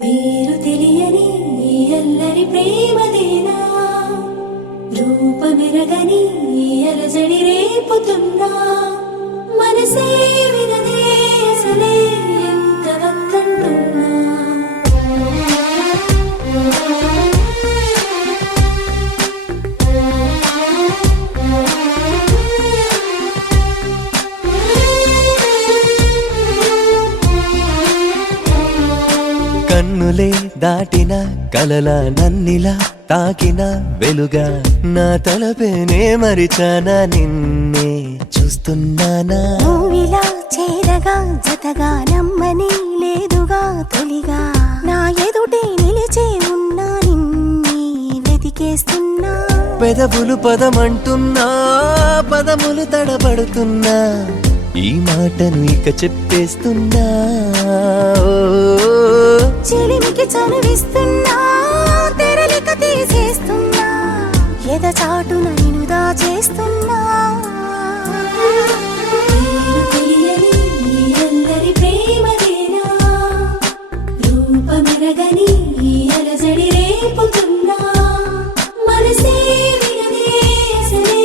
పేరు తెలియని అల్లరి ప్రేమదేనా రూపమెరగని అలజడి రేపుతున్నా మనసే వినదే అసలే ఎంత వద్దంటున్నా కన్నులే దాటిన కలల నన్నిలా తాకిన వెలుగా నా తలపేనే మరిచానా నిన్నే చూస్తున్నానా నువ్విలా చేరగా జతగా నమ్మని లేదుగా తొలిగా నా ఎదుటే నిలిచే ఉన్నా నిన్నే వెతికేస్తున్నా పెదవులు పదమంటున్నా పదములు తడబడుతున్నా ఈ మాటను ఇక చెప్పేస్తున్నా చెలిమికి చనువిస్తున్నా తెరలిక తీసేస్తున్నా ఎద చాటున నిన్ను దాచేస్తున్నా పేరు తెలియని అల్లరి ప్రేమదేనా రూపమెరగని అలజడి రేపుతున్నా మనసే వినదే అసలే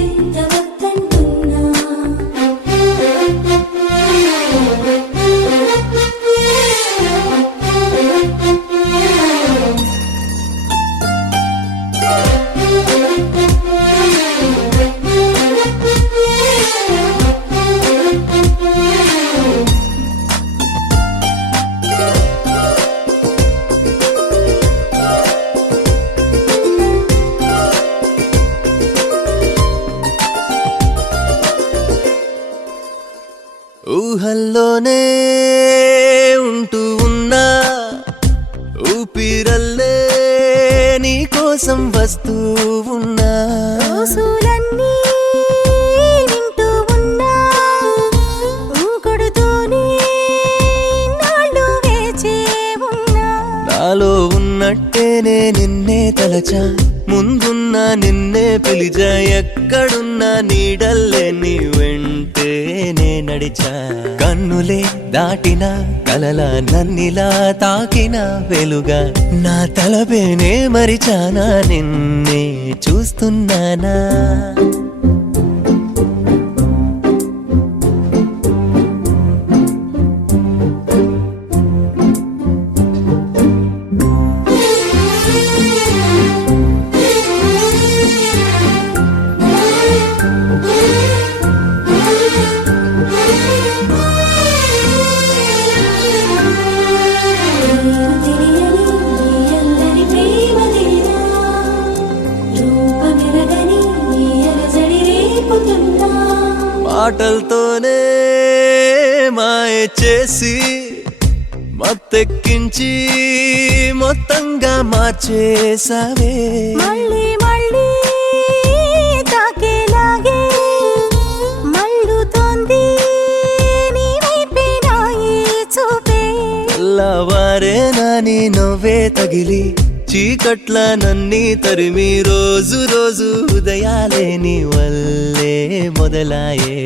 ఎంత వద్దంటున్నా ఊహల్లోనే ఉంటూ ఉన్నా ఊపిరల్లే నీ కోసం వస్తూ ఉన్నా రోజులన్నీ వింటూ ఉన్నా కొడుతూనే నాళ్ళు వేచే ఉన్నా నాలో ఉన్నట్టేనే నిన్నే తలచా ముందున్నా నిన్నే పిలిచా ఎక్కడున్నా నీడల్లే నీ వెంటే నే నడిచా కన్నులే దాటిన కలల నన్నిలా తాకిన వెలుగా నా తలపేనే మరిచానా నిన్నే చూస్తున్నానా పేరు తెలియని అల్లరి ప్రేమదేనా రూపమెరగని అలజడి రేపుతున్నా మాటలతోనే మాయ చేసి మత్తెక్కించి మొత్తంగా మార్చేసావే మళ్ళీ మళ్ళీ తాకేలాగే మళ్ళుతోంది నీ వైపే నా ఈ చూపే తెల్లవారే నాని నవ్వే తగిలి చీకట్ల నన్ని తరిమి రోజు రోజు ఉదయాలే నీ వల్లే మొదలాయే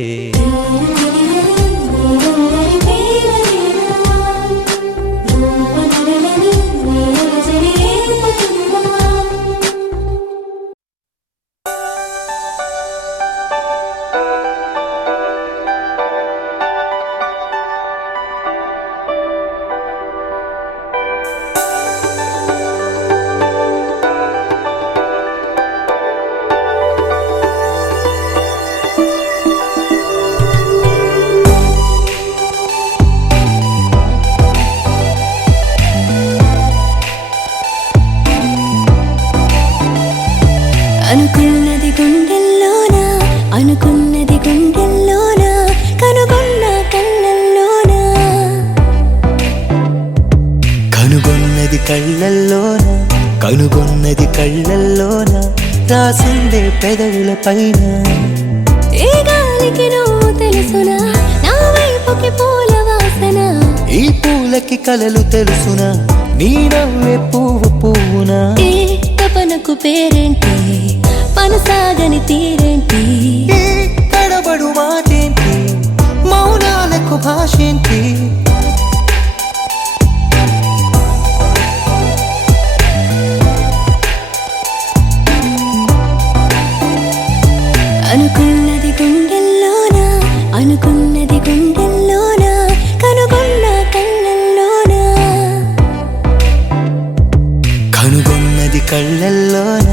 అనుకున్నది గుండెల్లోనా అనుకున్నది గుండెల్లోనా కనుగొన్న కళ్ళల్లోనా కనుగొన్నది కళ్ళల్లోన కనుగొన్నది కళ్ళల్లోన రాసిందే పెదవుల పైన ఏ గాలికి నువ్వు తెలుసునా నా వైపుకి పూల వాసన ఈ పూలకి కలలు తెలుసునా నీ నవ్వే పువ్వు పువ్వునా ఏ తపనకు పేరేంటి పనసాగని తీరేంటి ఈ తడబడు మాటేంటి మౌనాలకు భాషేంటి కళ్ళల్లోన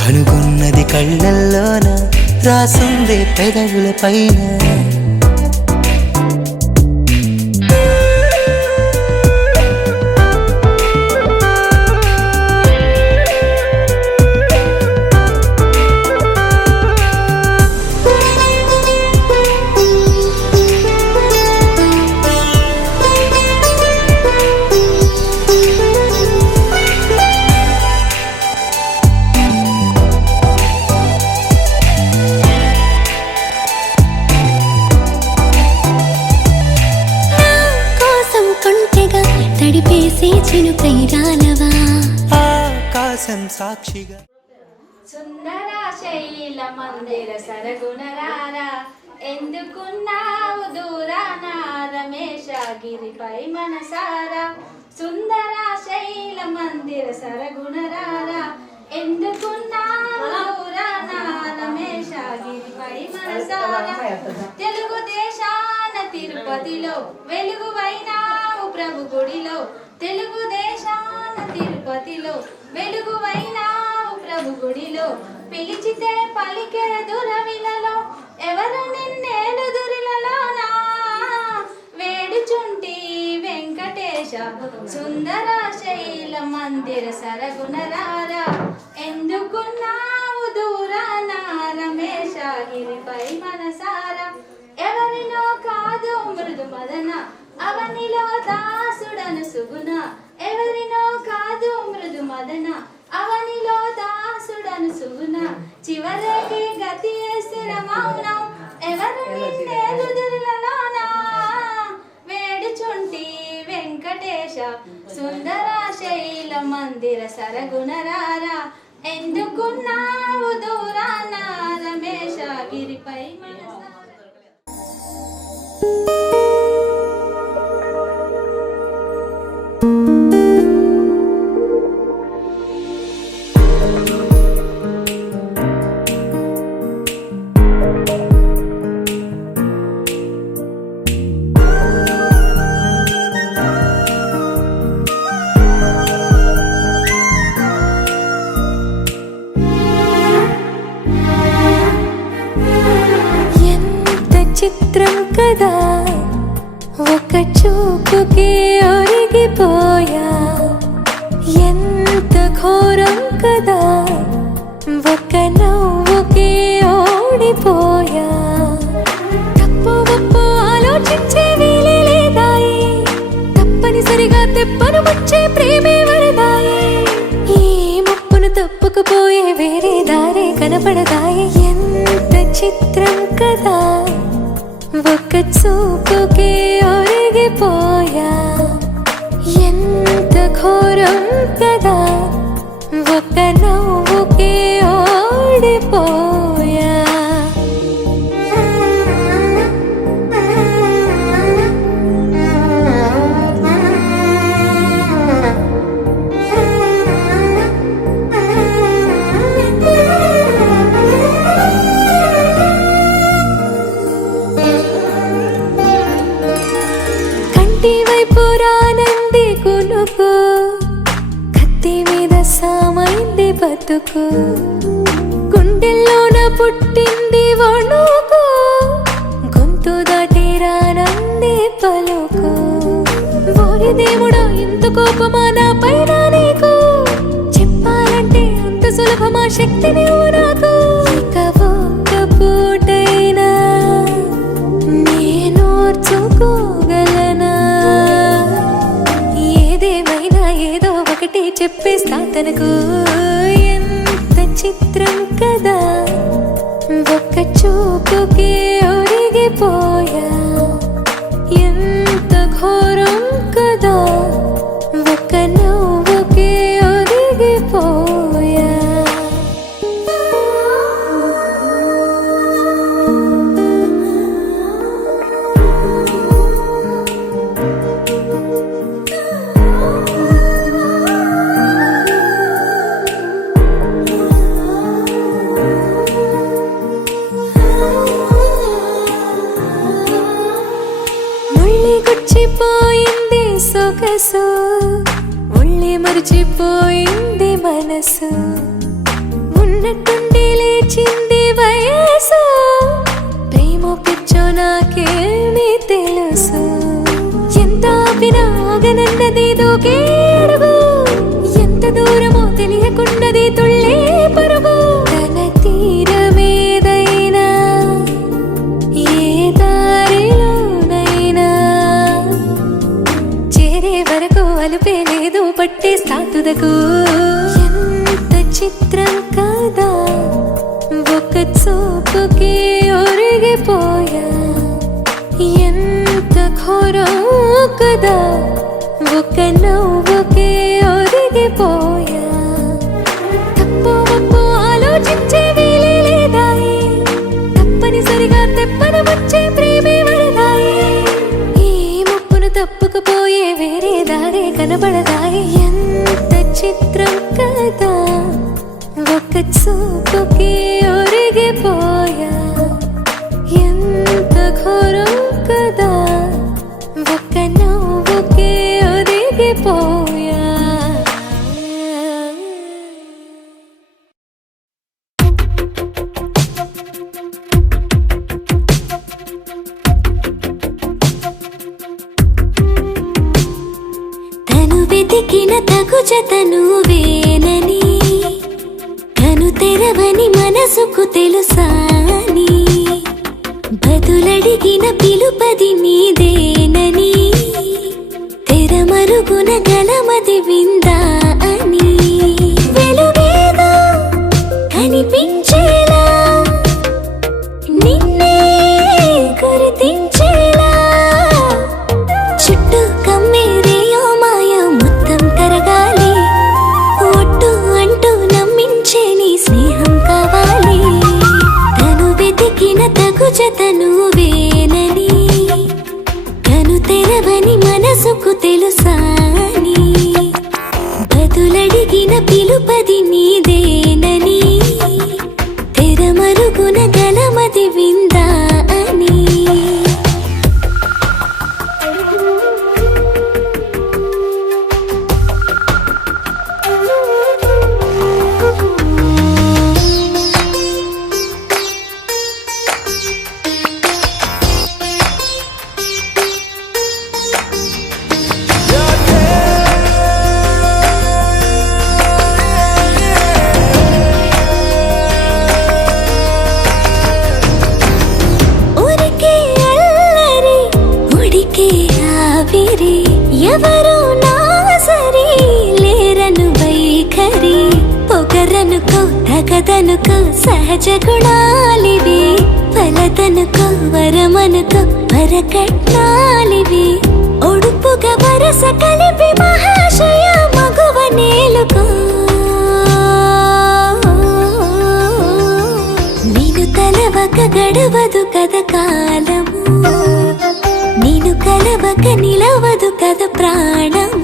కనుగొన్నది కళ్ళల్లోన రాసుందే పెదవుల పైన చినుకై రాలవా ఆకాశం సాక్షిగా సుందర శైల మందిర సరగుణరారా ఎందుకున్నావు దూరాన రమేశ గిరిపై మనసారా సుందర శైల మందిర సరగుణరారా ఎందుకున్నావు దూరాన రమేశ గిరిపై మనసారా తెలుగుదేశాన తిరుపతిలో వెలుగువైనావు ప్రభు గుడిలో తెలుగుదేశాన తిరుపతిలో వెలుగువైనావు ప్రభు గుడిలో పిలిచితే పలికెర దురవిలలో ఎవరు నిన్నేలు దురిలలోనా వేడుచుంటి వెంకటేశ సుందర శైల మందిర సరగుణరారా ఎందుకున్నావు దూరాన రమేశ గిరిపై మనసారా ఎవరినో కాదు మృదు మదన అవనిలో దాసుడను సుగుణ ఎవరినో కాదు మృదు మదన అవనిలో దాసుడను సుగుణ చివరికి గతి స్థిర మౌనం ఎవరు నిన్నేలు దురిలలోనా వేడుచుంటి వెంకటేశ సుందర శైల మందిర సరగుణరారా ఎందుకున్నావు దూరాన రమేశ గిరిపై మనసారా చిత్రం కదా ఒక చూపుకి ఒరిగిపోయా ఎంత ఘోరం కదా ఒక నవ్వుకి ఓడిపోయా తప్పు ఒప్పు ఆలోచించే వీలే లేదాయి తప్పనిసరిగా తెప్పను వచ్చే ప్రేమే వరదాయి ఈ ముప్పును తప్పుకుపోయే వేరే దారే కనపడదాయి ఎంత చిత్రం కదా ఒక చూపుకి ఒరిగిపోయా ఎంత ఘోరం కదా ఒక నవ్వుకి ఓడిపోయా వైపు రానంది కునుకు కత్తి మీద సామైంది బతుకు గుండెల్లోన పుట్టింది వణుకు గొంతు దాటి రానంది పలుకు ఓరి దేవుడా ఇంత కోపమా నా పైన నీకు చెప్పాలంటే అంత సులభమా శక్తి నీవు నాకు ఇక ఒక్క పూటైనా నేనోర్చుకోగలనా ఏదేమైనా ఏదో ఒకటి చెప్పేస్తా తనకు ఎంత చిత్రం కదా ఒక్క చూపుకి ఒరిగిపోయా ఎంత ఘోరం కదా ఒక్క నవ్వుకి ఒరిగిపోయా గుచ్చిపోయింది సొగసు ఉళ్ళి మరిచిపోయింది మనసు ఉన్నట్టుండి లేచింది వయసు ప్రేమ పిచ్చో నాకేమీ తెలుసు ఎంత వినాగనన్నది దూకేడుగు ఎంత దూరమో తెలియకున్నది తుళ్ళే పరుగు తన తీరమేదైనా ఏ దారిలోనైనా చేరే వరకు అలుపే లేదు పట్టే సాతుదకు ఎంత చిత్రం కాదా ఒక చూపుకి ఒరిగిపోయా ఎంత ఘోరం కదా ఒక నవ్వుకి ఒరిగిపోయా తప్పు ఒప్పు ఆలోచించే వీలే లేదాయి తప్పనిసరిగా తెప్పన వచ్చే ప్రేమే వరదాయి ఈ ముప్పును తప్పుకుపోయే వేరే దారే కనబడదాయి ఎంత చిత్రం కదా ఒక చూపుకి ఒరిగిపోయా ఎంత ఘోరం కదా ఒక నవ్వుకి ఒరిగిపోయా తను వెతికిన తగు జతను వేనని తను తెరవని మనసుకు తెలుసాని బదులడిగిన పిలుపది నీదేనని తెరమరుగున గలమది విందా అని వెలుగేదో కనిపించేలా నిన్నే గుర్తించేలా చుట్టూ కమ్మేరేయో మాయ మొత్తం కరగాలి ఒట్టు అంటూ నమ్మించే నీ స్నేహం కావాలి తను వెతికిన తగు జతను వేనని తను తెరవని మనసుకు తెలుసాని బదులడిగిన పిలుపది నీదేనని తెరమరుగున గలమది విందా అని ఎవరు నా సరి లేరను వైఖరి పొగరనుకో తగదనుకో సహజ గుణాలివి ఫలదనుకో వరమనుకో వరకట్నాలివి ఒడుపుగా వరస కలిపి మహాశయ మగువ నేలుకో నేను తలవక గడవదు కథ కాలము నేను కలవక నిలవదు కథ ప్రాణము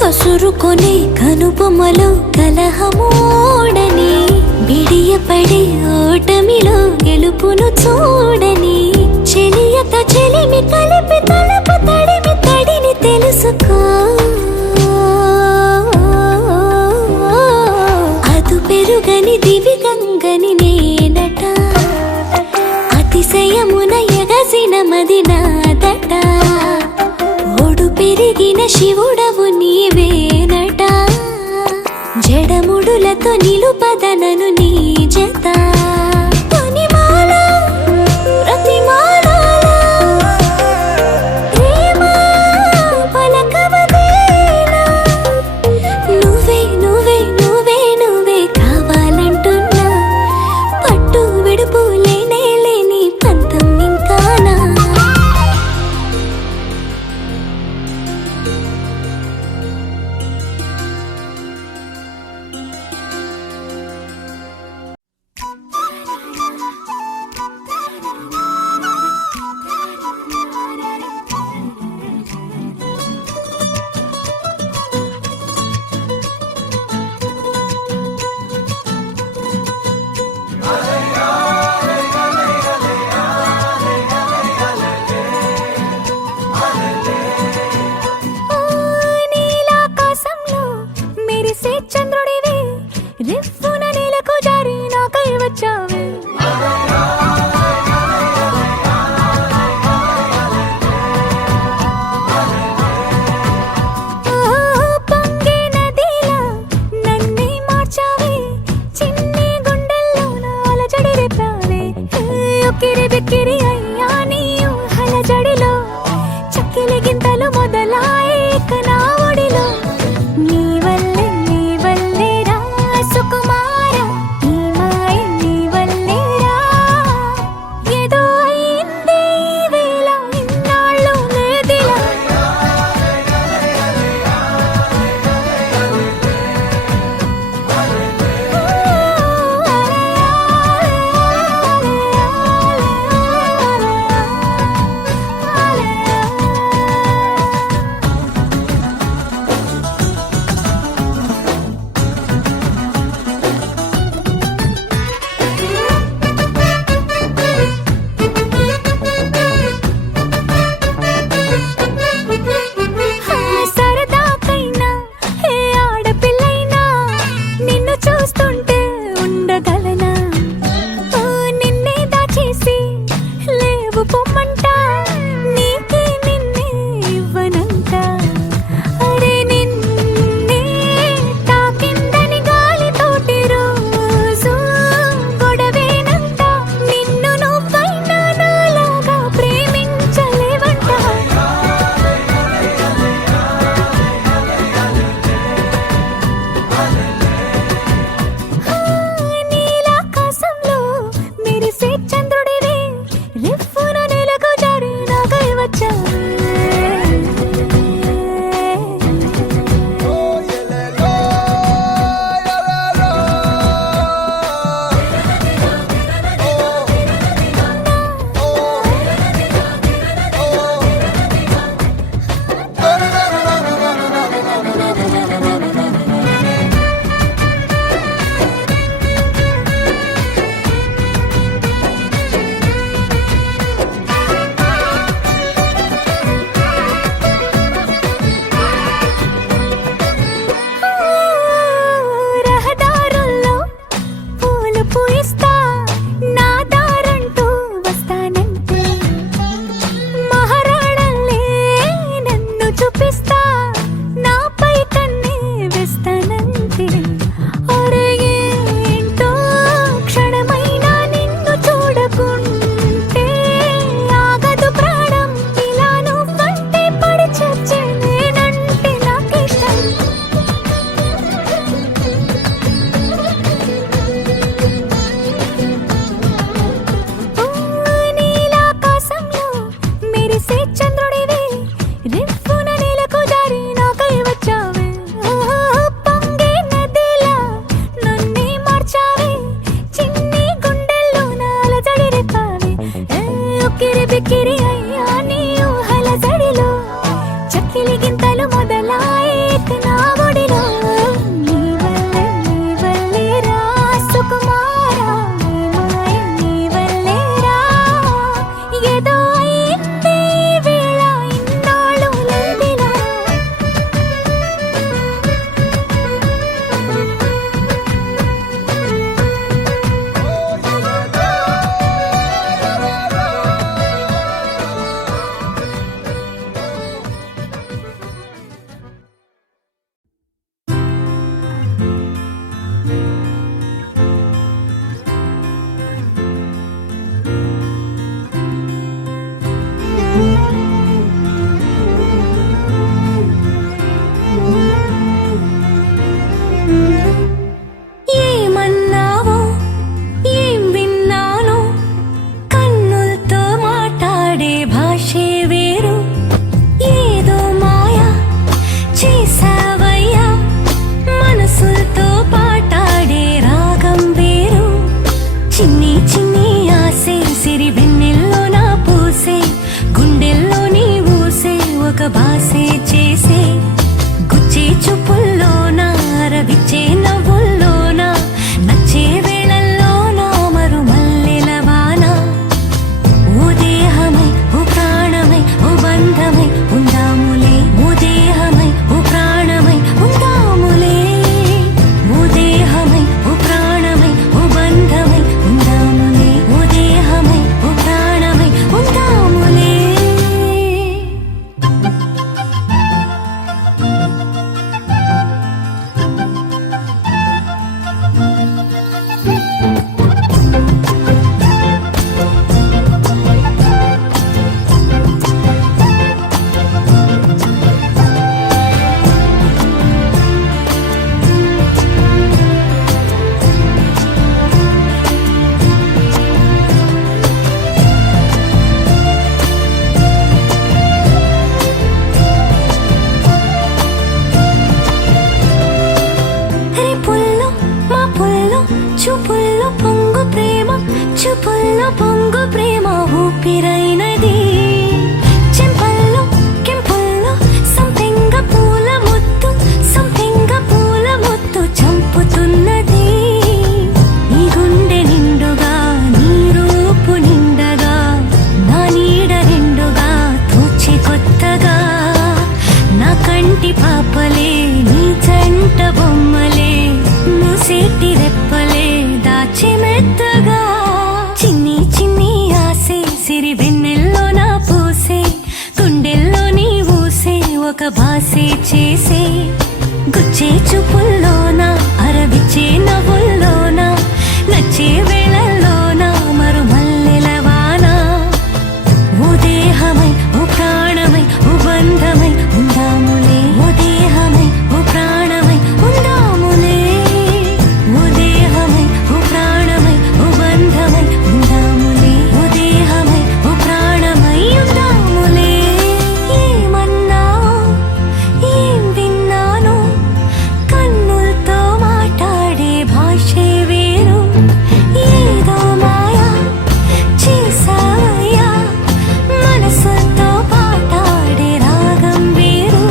కసురుకొనే కనుబొమ్మలో కలహమోడని బిడియపడే ఓటమిలో గెలుపును చూడని చెలియతో చెలిమి కలిపి తలపు తడిమి తడిని తెలుసుకో అదు పెరుగని దివి గంగని నేనట అతిశయమున ఎగసిన మది నాదట ఒడు పెరిగిన శివుడవు నీవేనట జడముడులతో నిలుపదనను నీ జత కొనిమాల ప్రతిమాల ప్రేమ పలకవదేనా నువ్వే నువ్వే నువ్వే రిఫ్ఫున నేలకు జారి నాకై వచ్చావే పొంగే నదిలా నన్నే మార్చావే చిన్ని గుండెల్లోన అలజడి రేపావే ఉక్కిరి బిక్కిరి అయ్యా నీ ఊహల జడిలో చక్కిలి గింతలు మొదలాయే ఇక నా ఒడిలో నీ వల్లే రా సుకుమార నీ మాయ నీ వల్లే రా ఏదో అయిందే ఈ వేళ ఇన్నాళ్ళు లేదిలా సరదాకైనా ఏ ఆడపిల్లైనా నిన్ను చూస్తుంటే ఉండగలనా నిన్నే దాచేసి లేవు పొమ్మంట నీకే నిన్నే ఇవ్వనంట అరే నిన్నే తాకిందని గాలితోటి రోజు గొడవేనంట నిన్ను నువ్వైనా నాలాగా ప్రేమించలేవంట పొంగు ప్రేమ ఊపిరైనది చెంపల్లో కెంపల్లో సంపెంగ పూల ముత్తు చంపుతున్నది నీ గుండె నిండుగా నీ రూపు నిండగా నా నీడ రెండుగా తోచి కొత్తగా నా కంటి పాపలే నీ జంట బొమ్మలే మూసేటి రెప్పలే దాచి మెత్తగా చిన్ని చిన్ని ఆసే సిరి వెన్నెల్లో నా పూసే గుండెల్లో నీ ఊసే ఒక బాసే చేసే గుచ్చే చూపుల్లోన అరవిచ్చే నవ్వుల్లోన నచ్చే వేళల్లోన మరు మల్లెల వాన ఓ దేహమై ఓ ప్రాణమై ఓ బంధమై ఉందాములే ఓ దేహమై ఓ ప్రాణమై ఉందాములే ఓ దేహమై ఓ ప్రాణమై ఓ బంధమై ఉందాములే ఓ దేహమై ఓ ప్రాణమై ఉందాములే ఏమన్నావు ఏం విన్నాను కన్నులతో మాట్లాడే భాషే వేరు ఏదో మాయా చేసావయ్యా మనసుతో పాటాడే రాగం వేరు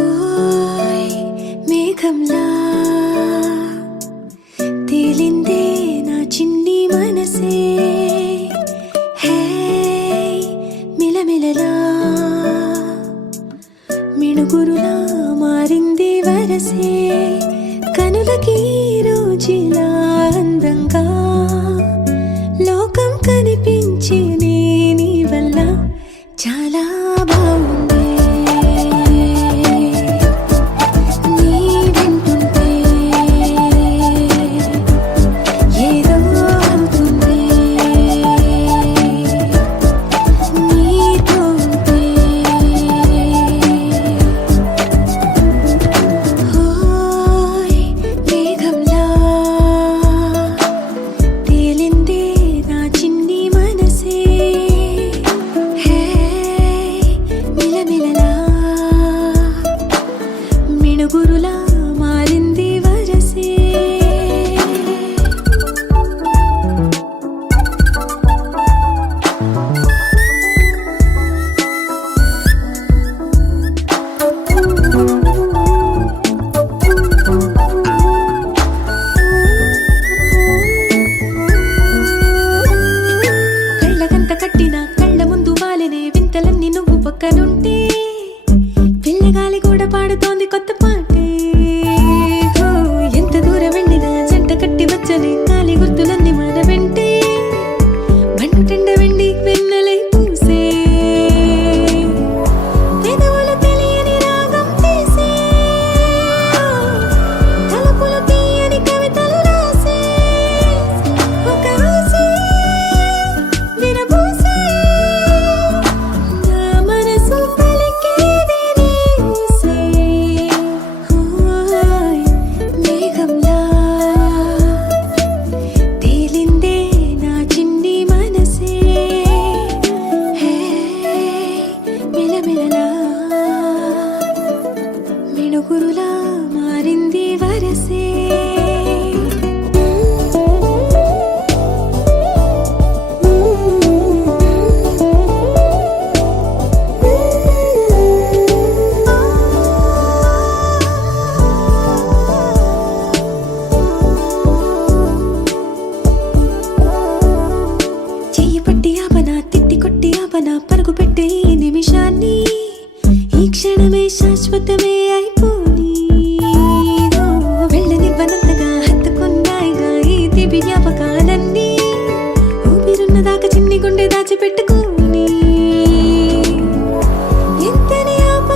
ఓయ్ మేఘంలా తేలిందే నా చిన్ని మనసే హే మిలమిలలా మిణుగురులా మారింది వరసే కనులకి రోజులా అందంగా లోకం కనిపించే నీ వల్ల చాలా బాగుంది నీ వింటుంటే ఏదో అవుతుంది నీతో ఉంటే ఓయ్ మేఘంలా తేలిందే నా చిన్ని మనసే హే మిలమిలలా మిణుగురులా మారింది వరసే కళ్ళగంత కట్టిన కళ్ళ ముందు వాలినే వింతలన్నీ నువ్వు పక్కనుంటే పిల్లగాలి కూడా పాడుతోంది కొత్త పాటే ఓ, ఎంత దూరం వెళ్ళినా జంట కట్టి వచ్చని కాలి గుర్తులన్నీ మన వెంటే బండుటెండ వెండి వెన్నెలై పూసే పెదవులు తెలియని రాగం తీసే తలుపులు తీయని కవితలు రాసే ఒక ఆసే వినబూసే నా మనసు పలికేది నీ ఊసే ఓయ్ మేఘంలా తేలిందే నా చిన్ని మనసే హే మిలమిలలా మిణుగురులా మారింది వరసే చెయ్యి పట్టి ఆపనా తిట్టి కొట్టి ఆపనా పరుగు పెట్టే ఈ నిమిషాన్ని ఈ క్షణమే శాశ్వతమే అయిపోని ఓ, వెళ్ళనివ్వనంతగా హత్తుకున్నాయిగా ఈ దివ్య జ్ఞాపకాలన్నీ ఊపిరున్నదాకా చిన్ని గుండె దాచిపెట్టుకోని ఎంతని ఆప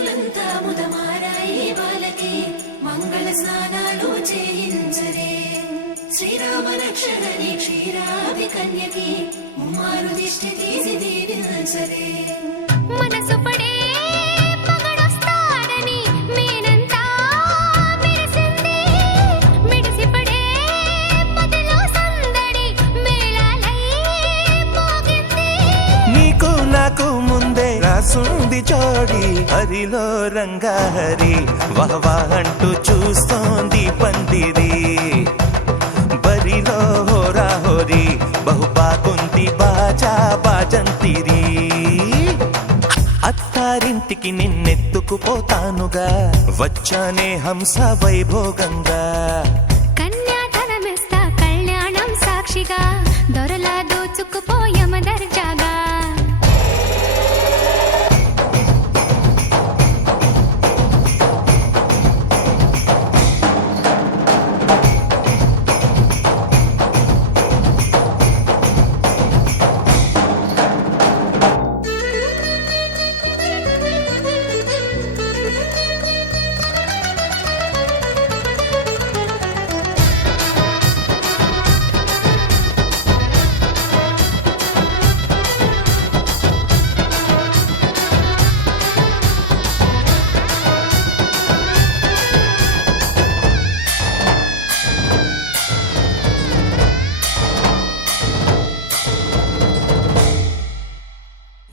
భక్తులంతా ముదమారాయి వాళ్ళకి మంగళ స్నానాలు చేయించరే శ్రీరామ రక్షణని క్షీరాది కన్యకి ముమ్మారు దిష్టి తీసి దీవించరే మనసు పడే మగడొస్తాడని మేనంతా మెరిసింది మిడిసి పడే మదిలో సందడి మేళాలై మోగింది నీకు నాకు ముందే రాసుంది జోడి హరిలో రంగా హరి వహవా అంటూ చూస్తోంది పందిరి బరిలో హోరా హోరి బహుబాగుంది బాజా బాజంతిరి అత్తారింటికి నిన్నెత్తుకుపోతానుగా వచ్చానే హంస వైభోగంగా కన్యాధనమిస్తా కళ్యాణం సాక్షిగా దొరలా దోచుకుపోయమ దర్జాగా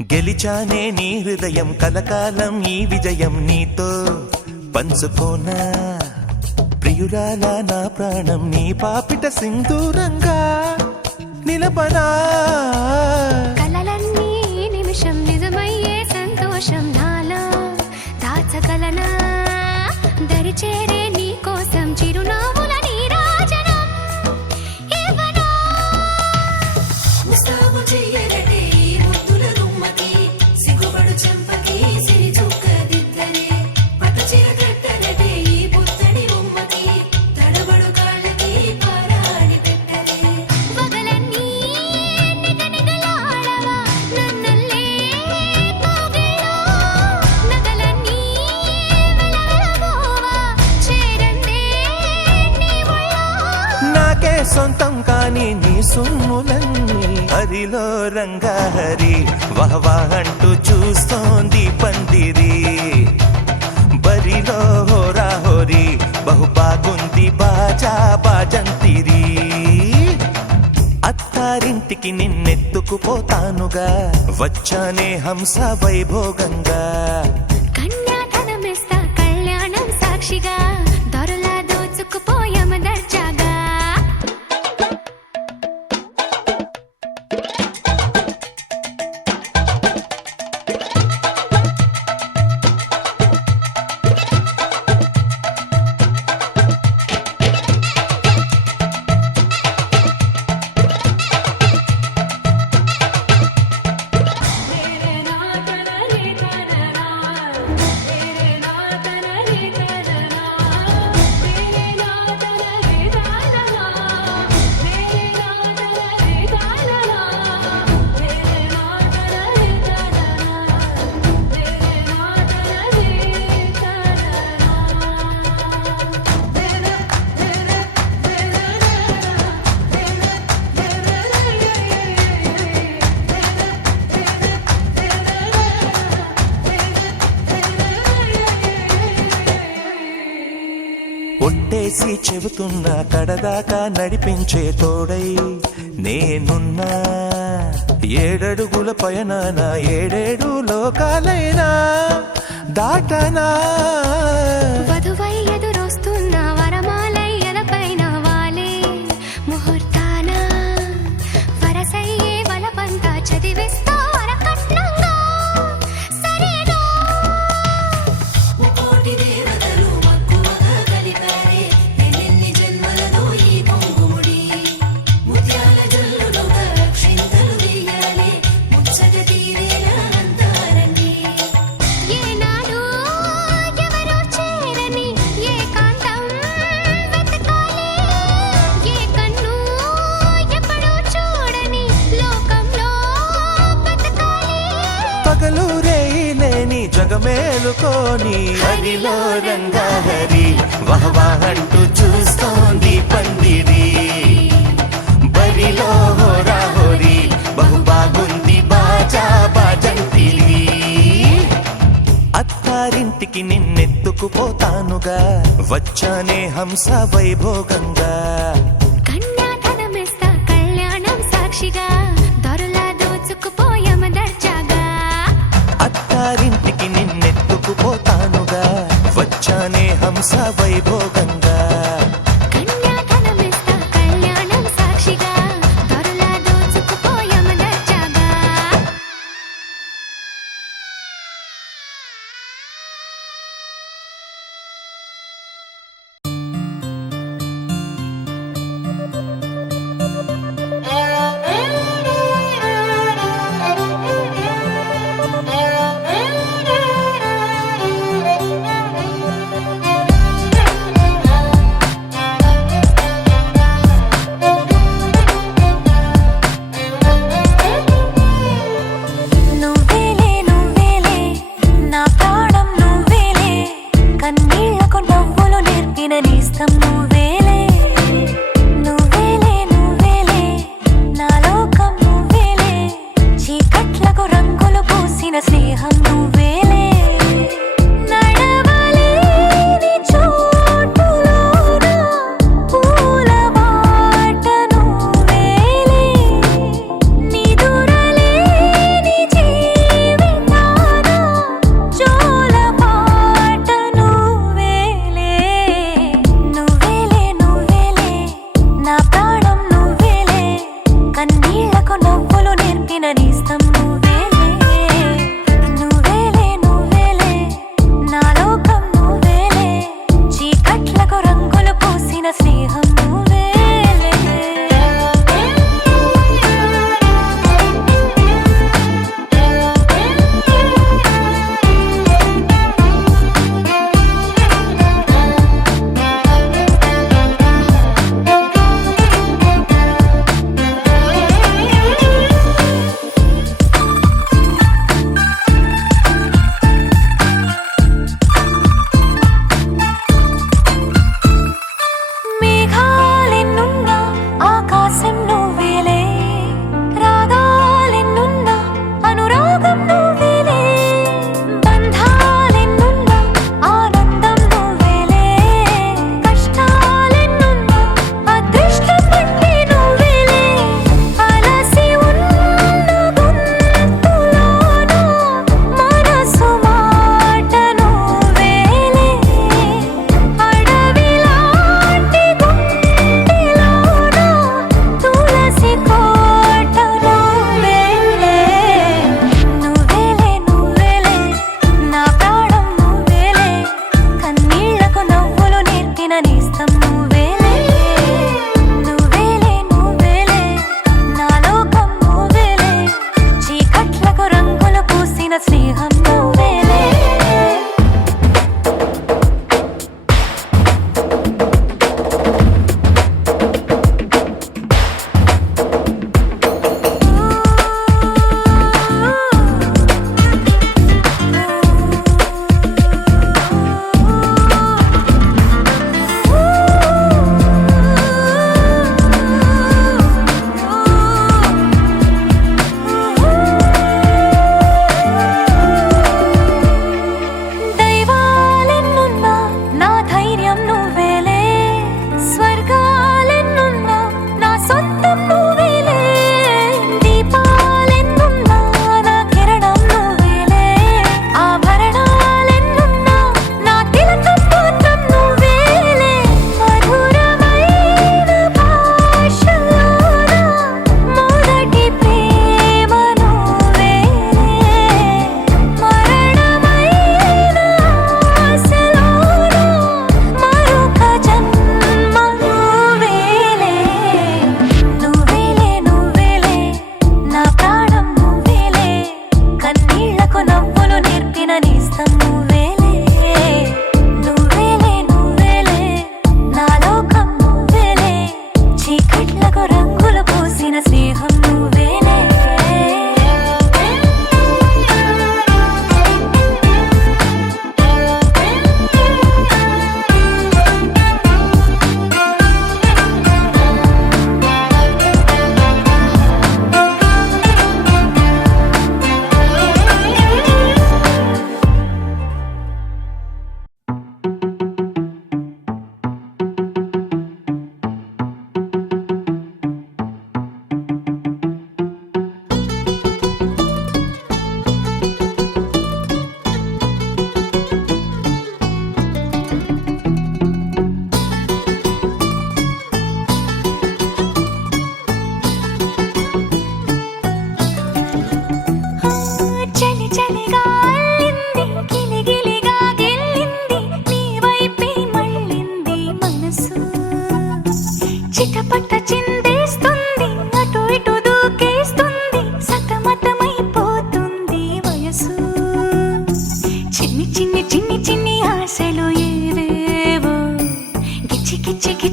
గెలిచానే నీ హృదయం కలకాలం ఈ విజయం నీతో పంచుకోనా ప్రియురాలా నా ప్రాణం నీ పాపిట సింధూరంగా నిలపనా కలలన్నీ నిమిషం నిజమయ్యే సంతోషం నాలో దాచగలనా దరిచేరే నీ కోసం చిరునవ్వుల నీరాజనం ఇవ్వనా ముస్తాబు చెయ్యగటే ఈ ముద్దుల గుమ్మకి సిగ్గుపడు చెంపకి సిరి చుక్కదిద్దరే పట్టు చీర కట్టగటే ఈ పుత్తడి బొమ్మకి తడబడు కాళ్ళకి పారాడి పెట్టరే పగలన్నీ నిగనిగలాడవా నన్నల్లే పోగేలో నగలన్నీ వెలవెలబోవా చేరందే నీ ఒళ్ళో నాకే సొంతం కాని నీ సొమ్ములన్నీ హరిలో రంగా హరి వహవా అంటూ చూస్తోంది పందిరి బరిలో హోరా హోరి బహుబాగుంది బాజా బాజంతిరి అత్తారింటికి నిన్నెత్తుకుపోతానుగా వచ్చానే హంస వైభోగంగా కన్యాధనమిస్తా కళ్యాణం సాక్షిగా దొరలా దోచుకుపోయమ దర్జాగా ఒట్టేసి చెబుతున్నా కడదాకా నడిపించే తోడై నేనున్నా ఏడడుగుల పయనాన ఏడేడు లోకాలైనా దాటనా వధువై ఎదురొస్తున్న వరమాలయ్యలపైన వాలే ముహూర్తాన వరసయ్యే వలపంతా చదివిస్తా వరకట్నంగా సరేనా ముకోటి దేవతలు మక్కువగా కలిపారే ఎన్నెన్ని జన్మలలో ఈ పొంగుముడి ముత్యాల జల్లులుగా క్షింతలు వేయాలి ముచ్చట తీరేలా అంతారండి ఏనాడు జగమేలుకోని హరిలో రంగహరి వహవాహ అంటూ చూస్తోంది పందిరి బరిలో హోరా హోరీ బహు బాగుంది బాజా బాజంతిరి అత్తారింటికి నిన్నెత్తుకుపోతానుగా వచ్చానే హంస వైభోగంగా కన్యాధనమిస్తా కళ్యాణం సాక్షిగా దొరలా దోచుకుపోయామ దర్జాగా అత్తారింటికి నిన్నెత్తుకుపోతానుగా వచ్చానే హంస వైభోగంగా కన్యాధనమిస్తా కళ్యాణం సాక్షిగా దొరలా దోచుకుపోయామ దర్జాగా నువ్వేలే నువ్వేలే నా ప్రాణం నువ్వేలే కన్నీళ్లకు నవ్వులు నేర్పిన నేస్తం నువ్వేలే నువ్వేలే నువ్వేలే నా లోకం నువ్వేలే చీకట్లకు రంగులు పూసిన స్నేహం నువ్వేలే నడవలేని చోటులోన పూల బాట నువ్వేలే నిదురలేని జీవితాన జోల పాట నువ్వేలే నువ్వేలే నువ్వేలే నా ప్రాణం నువ్వేలే కన్నీళ్లకు నవ్వులు నేర్పిన నేస్తం నువ్వేలే నువ్వేలే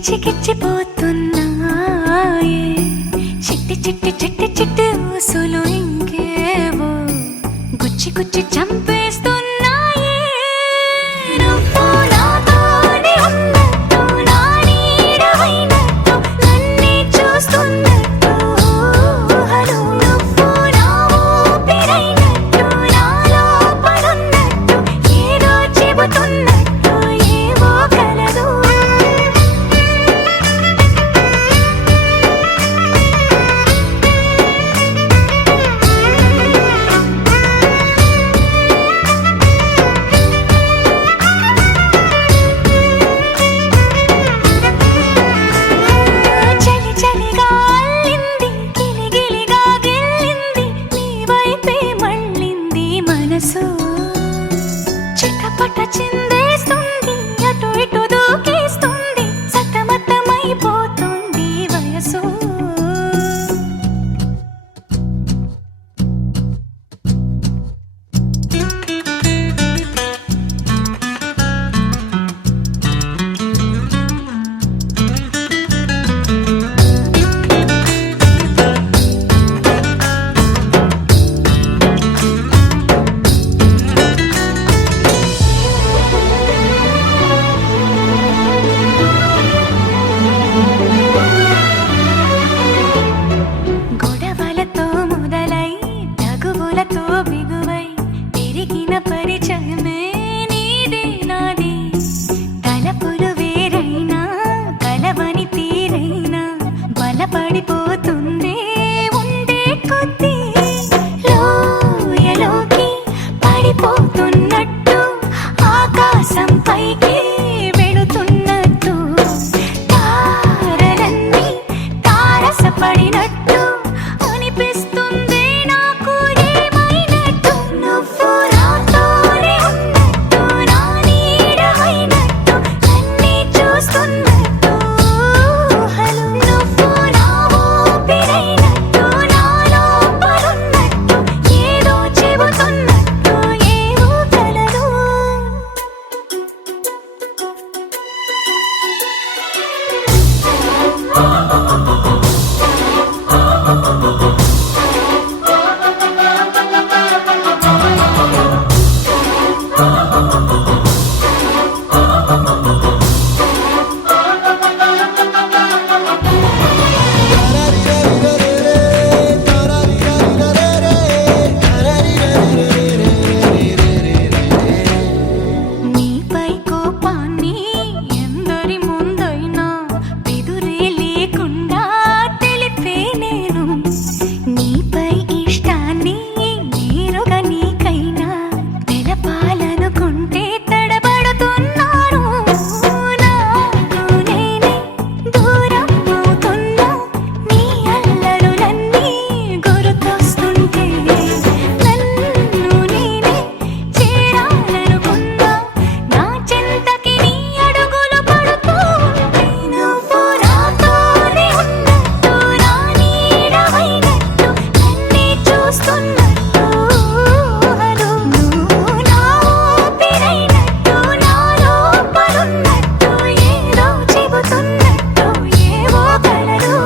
గిచ్చిగిచ్చిపోతున్నాయే చిట్టి చిట్టి చిట్టి చిట్టి ఊసులు ఇంకేవో గుచ్చి గుచ్చి చంపేస్తున్నాయే నువ్వు నాతోనే ఉన్నట్టు నా నీడవైనట్టు నన్నే చూస్తున్నట్టు ఊహలు నువ్వు నా ఊపిరైనట్టు నాలో పడున్నట్టు ఏదో చెబుతున్నట్టు ఏవో కలదు చలి చలిగా అల్లింది గిలిగిలిగా గిల్లింది నీ వైపే మళ్ళింది మనసు చిటపట చిందేస్తుంది అటు ఇటు దూకేస్తుంది సతమతమైపోతుంది వయసు గొడవలతో మొదలై తగువులతో బిగువై పెరిగిన పరిచయమే నీదే నాది తలపులు వేరైనా కలవని తీరైనా బలపడిపోతుందే ఉండే కొద్దీ లోయలోకి పడిపోతున్నట్టు ఆకాశం పైకి వెళుతున్నట్టు తారలన్నీ తారసపడినట్టు అనిపిస్తుంది నాకు ఏమైనట్టు నువ్వు నాతోనే ఉన్నట్టు నా నీడవైనట్టు నన్నే చూస్తున్నట్టు ఊహలు నువ్వు నా ఊపిరైనట్టు నాలో పడున్నట్టు ఏదో చెబుతున్నట్టు ఏవో కలలు నీపై కోపాన్ని ఎందరి ముందైనా ఎదురే లేకుండా తెలిపే నేను నీపై ఇష్టాన్ని నేరుగా నీకైనా తెలపాలనుకుంటే తడబడుతున్నాను నాకు నేనే దూరం అవుతున్నా నీ అల్లరులన్నీ గుర్తొస్తుంటే నన్ను నేనే చేరాలనుకున్నా నా చెంతకి నీ అడుగులు పడుతూ ఉంటే నువ్వు నాతోనే ఉన్నట్టు నా నీడవైనట్టు నన్నే చూస్తున్నట్టు ఊహలు నువ్వు నా ఊపిరైనట్టు నాలో పడున్నట్టు ఏదో చెబుతున్నట్టు ఏవో కలలు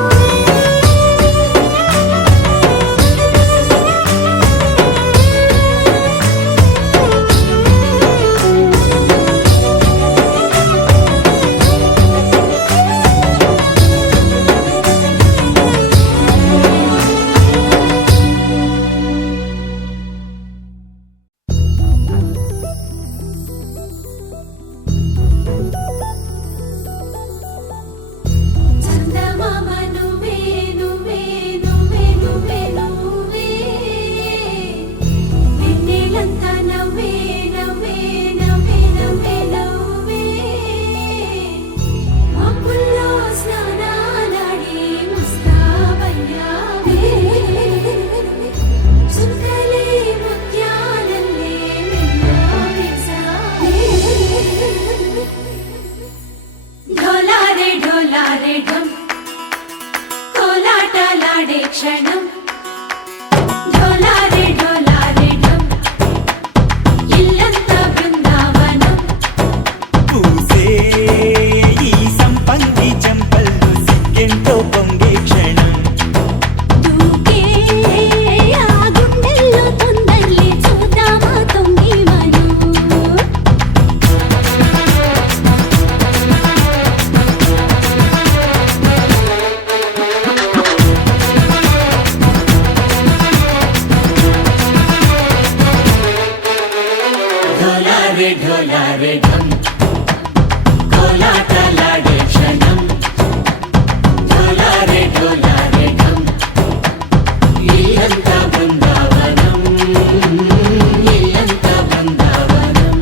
చందమామ నువ్వే నువ్వే నువ్వే నువ్వే నువ్వే వెన్నెలంతా నవ్వే నవ్వే నవ్వే నవ్వే నవ్వే మబ్బుల్లో స్నానాలాడి ముస్తాబయ్యావే చుక్కలే ముత్యాలల్లే మెల్లావేశావే ఢోలారే ఢోలారే ఢమ్ కోలాటలాడే క్షణం ఢోలారే ఢోలారే ఢమ్ ఇల్లంతా బృందావనం పూసే ఈ సంపంగి ढोला रे ढम కోలాటలాడే క్షణం ढोला रे ढम ఇల్లంతా బృందావనం ఇల్లంతా బృందావనం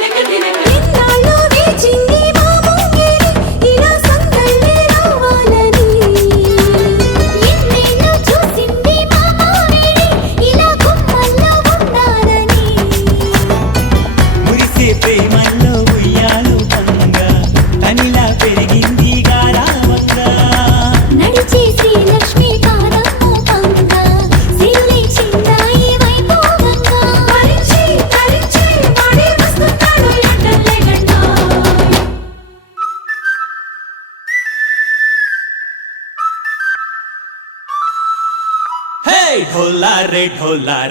ఎన్నాళ్ళో వేచింది మా ముంగిరి ఇలా సందళ్ళే రావాలని ఎన్నేళ్ళు చూసింది మా మామిడి ఇలా కొమ్మల్లో ఉండాలని మురిసే ప్రేమల్లో ఉయ్యాలు పంగా తనిలా పెరిగింది గారావంగా నడిచే శ్రీలక్ష్మి పాదము పంగ సిరులే చిందాయి వైభోగంగా తరించి తరించి వాడే వస్తున్నాడు ఎండలే గంట హే ढोला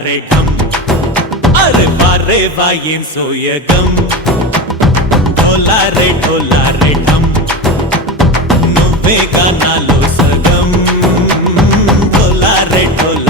रे ढम అరే వారే వాయేం సోయగం ढोला रे ढम నువ్వే గానాలో సగం ढोला रे ढोला